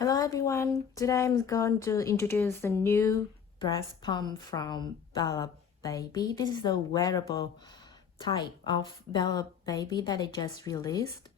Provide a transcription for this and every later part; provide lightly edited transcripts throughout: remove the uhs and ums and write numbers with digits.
Hello everyone, today I'm going to introduce the new breast pump from BellaBaby. This is the wearable type of BellaBaby that I just released.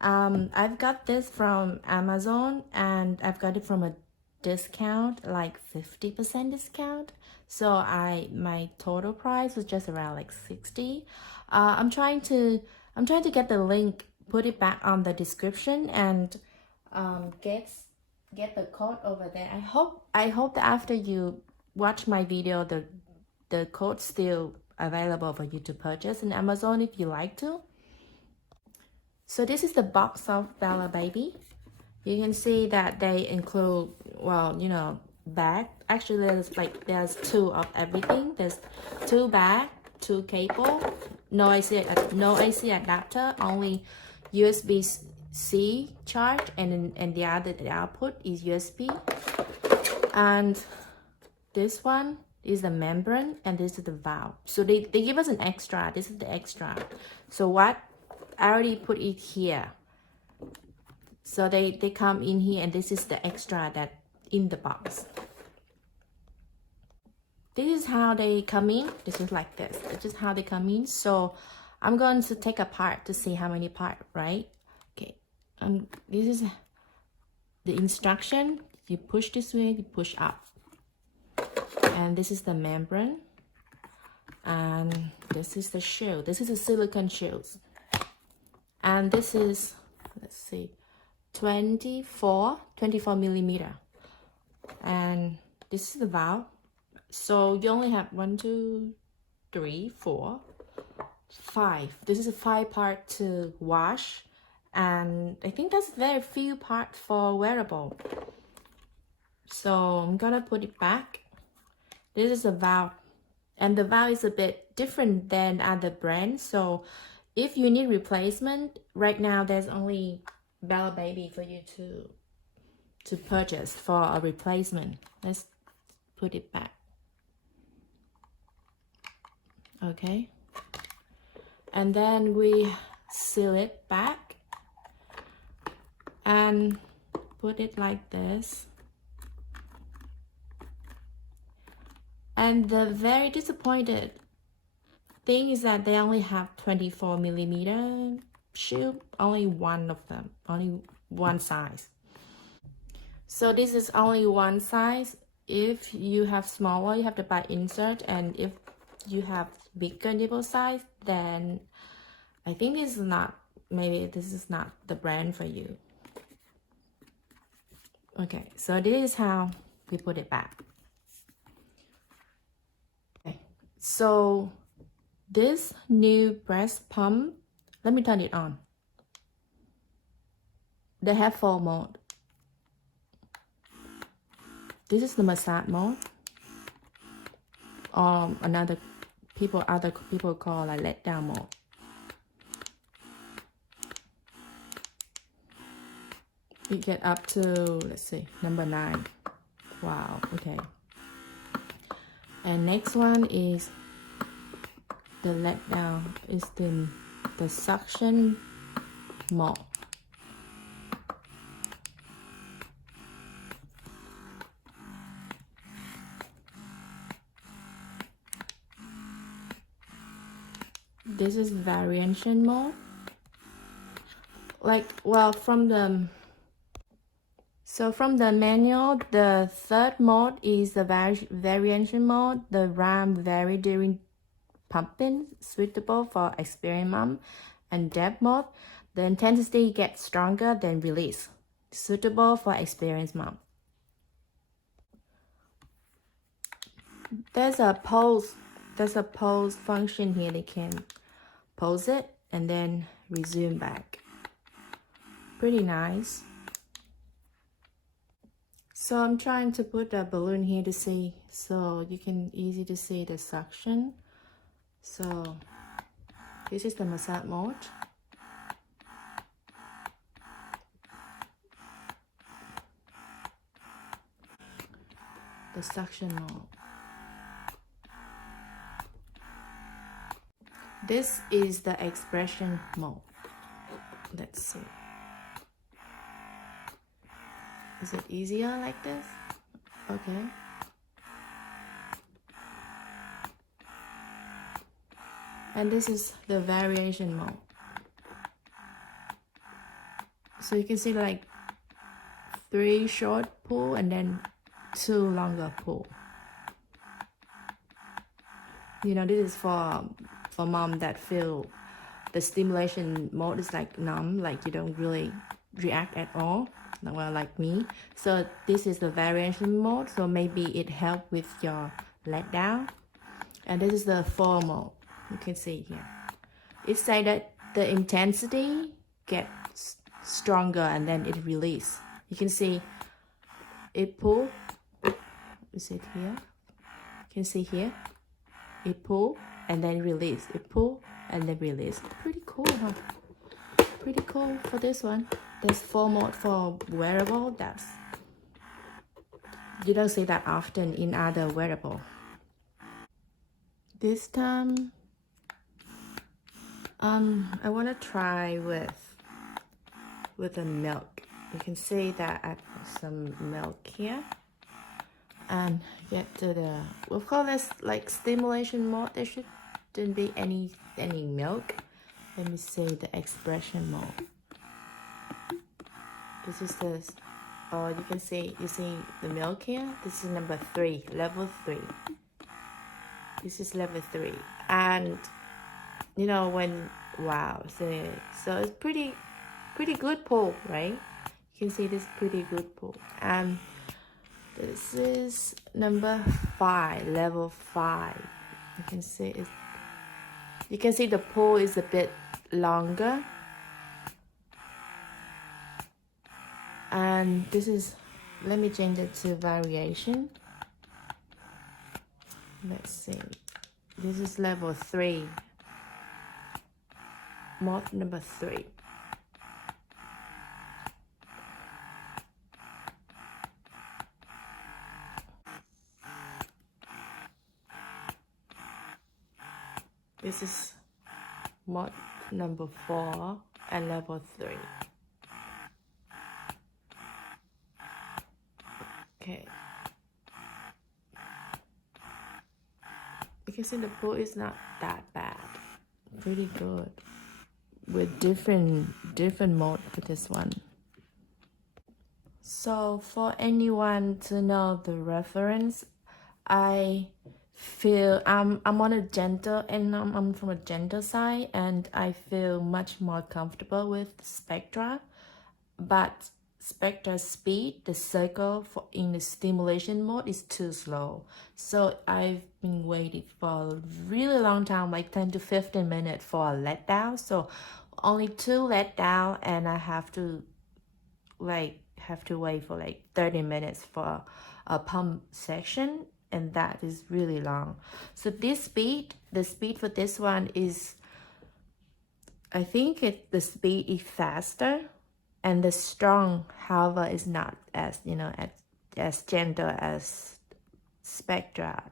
I've got this from Amazon and I've got it from a discount, like 50% discount. So my total price was just around like 60. I'm trying to get the link, put it back on the description and get the code over there. I hope that after you watch my video, the code's still available for you to purchase in Amazon if you like to. So this is the box of BellaBaby. You can see that they include, well, bag. Actually, there's two of everything. There's two bag, two cable, no AC adapter, only USB-C charge, and the output is USB. And this one is the membrane, and this is the valve. So they give us an extra. This is the extra. So what? I already put it here. So they come in here, and this is the extra that in the box. This is how they come in. This is like this. This is how they come in. So I'm going to take apart to see how many parts, right? Okay. This is the instruction. You push this way, you push up. And this is the membrane. And this is the shell. This is a silicone shells. And this is, let's see, 24 millimeter. And this is the valve. So you only have 1, 2, 3, 4, 5. This is a 5-part to wash, and I think that's very few parts for wearable. So I'm gonna put it back. This is a valve, and the valve is a bit different than other brands. So if you need replacement, right now there's only BellaBaby for you to purchase for a replacement. Let's put it back. Okay, and then we seal it back and put it like this. And the very disappointed thing is that they only have 24 millimeter shoe, only one of them, only one size. So this is only one size. If you have smaller, you have to buy insert, and if you have bigger nipple size, then I think this is not, maybe this is not the brand for you. Okay, so this is how we put it back. Okay, so this new breast pump, let me turn it on. They have 4 mode. This is the massage mode. Other people call like let down mode. You get up to, let's see, number 9. Wow, okay. And next one is the let down, is the suction mode. This is variation mode. From the manual, the 3rd mode is the variation mode. The RAM vary during pumping, suitable for experienced mom. And depth mode, the intensity gets stronger than release, suitable for experienced mom. There's a pause function here. They can pause it and then resume back. Pretty nice. So I'm trying to put a balloon here to see, so you can easy to see the suction. So this is the massage mode. The suction mode. This is the expression mode. Let's see. Is it easier like this? Okay. And this is the variation mode. So you can see like 3 short pull and then 2 longer pull. You know, this is for mom that feel the stimulation mode is like numb, like you don't really react at all, well, like me. So this is the variation mode, so maybe it helps with your let down. And this is the full mode. You can see here. It says that the intensity gets stronger and then it release. You can see it pull. Is it here? You can see here. It pull and then release. It pull and then release. Pretty cool, huh? Pretty cool for this one. There's 4 mode for wearable. That's, you don't see that often in other wearable. This time, I want to try with the milk. You can see that I put some milk here. And get to the, we'll call this like stimulation mode. There shouldn't be any milk. Let me see the expression mode. This is this. Oh, you can see, you see the milk here. This is number 3, level 3. This is level 3, and you know when, wow, so it's pretty good pull, right? You can see this pretty good pull. And this is number 5, level 5. You can see it's, you can see the pull is a bit longer. And this is, let me change it to variation. Let's see. This is level 3. Mode number 3. This is mode number 4 and level 3. Okay. You can see the pull is not that bad. Pretty good. With different mode for this one. So for anyone to know the reference, I feel I'm on a gentle, and I'm from a gentle side, and I feel much more comfortable with Spectra. But Spectra speed, the cycle for in the stimulation mode is too slow. So I've been waiting for a really long time, like 10 to 15 minutes for a letdown. So only 2 letdown, and I have to wait for like 30 minutes for a pump section, and that is really long. So this speed, the speed for this one is, I think the speed is faster. And the strong, however, is not as, you know, as gentle as Spectra.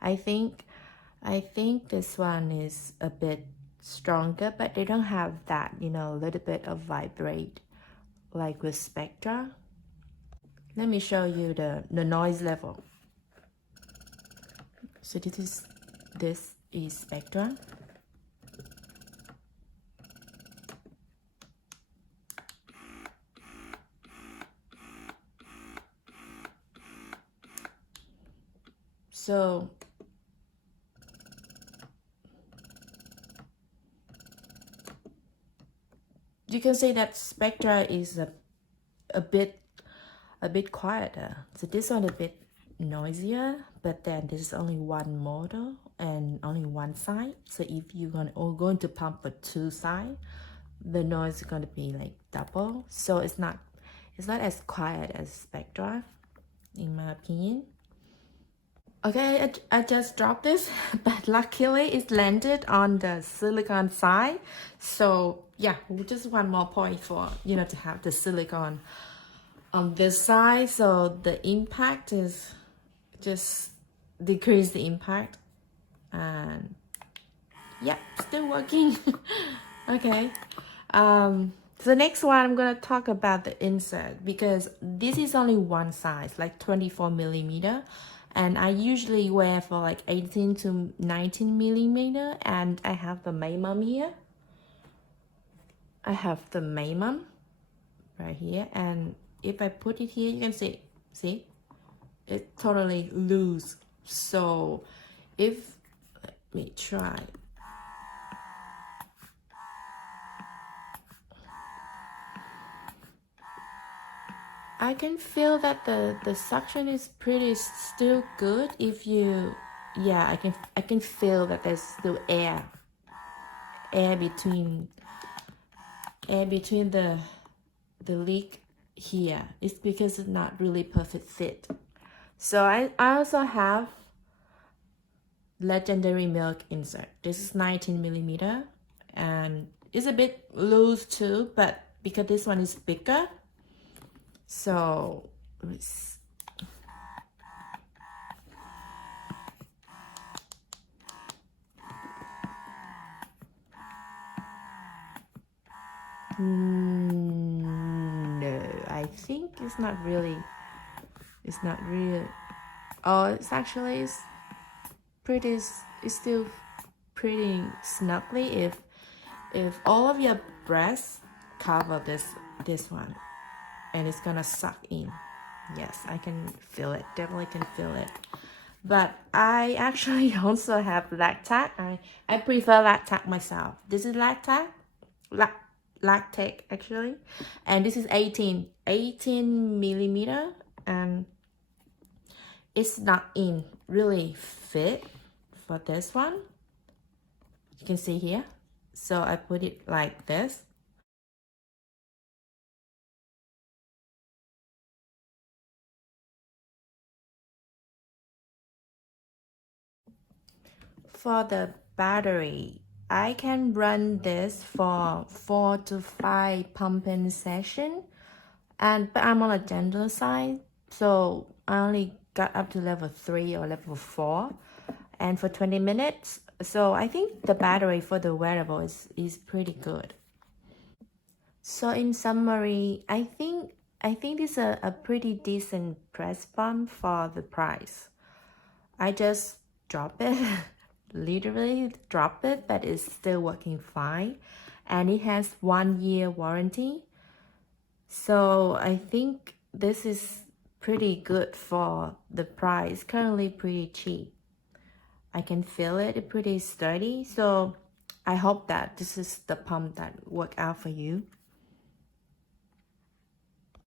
I think this one is a bit stronger, but they don't have that, you know, a little bit of vibrate like with Spectra. Let me show you the noise level. So this is Spectra. So you can see that Spectra is a bit quieter. So this one a bit noisier, but then this is only one model and only one side. So if you're going to pump for 2 sides, the noise is going to be like double. So it's not as quiet as Spectra, in my opinion. Okay, I just dropped this, but luckily it landed on the silicone side. So yeah, just one more point for, you know, to have the silicone on this side. So the impact is just decrease the impact. And yeah, still working. Okay. So next one, I'm gonna talk about the insert because this is only one size, like 24 millimeter. And I usually wear for like 18 to 19 millimeter. And I have the minimum here. I have the minimum right here. And if I put it here, you can see, it's totally loose. So if, let me try. I can feel that the suction is pretty still good if you, yeah, I can feel that there's still air between the leak here. It's because it's not really perfect fit. So I also have Legendary Milk insert. This is 19 millimeter and it's a bit loose too, but because this one is bigger, so let's, no, I think it's not really, oh, it's actually, it's still pretty snugly if all of your breasts cover this one, and it's gonna suck in. Yes, I can feel it, definitely can feel it. But I actually also have Lacteck. I prefer Lacteck myself. This is Lacteck, Lacteck actually, and this is 18 millimeter, and it's not in really fit for this one. You can see here. So I put it like this. For the battery, I can run this for 4 to 5 pumping session, but I'm on a gentle side, so I only got up to level 3 or level 4, and for 20 minutes. So I think the battery for the wearable is pretty good. So in summary, I think this is a pretty decent press pump for the price. I just drop it, literally drop it, but it's still working fine. And it has 1 year warranty. So I think this is pretty good for the price, currently pretty cheap. I can feel it, it's pretty sturdy. So I hope that this is the pump that work out for you.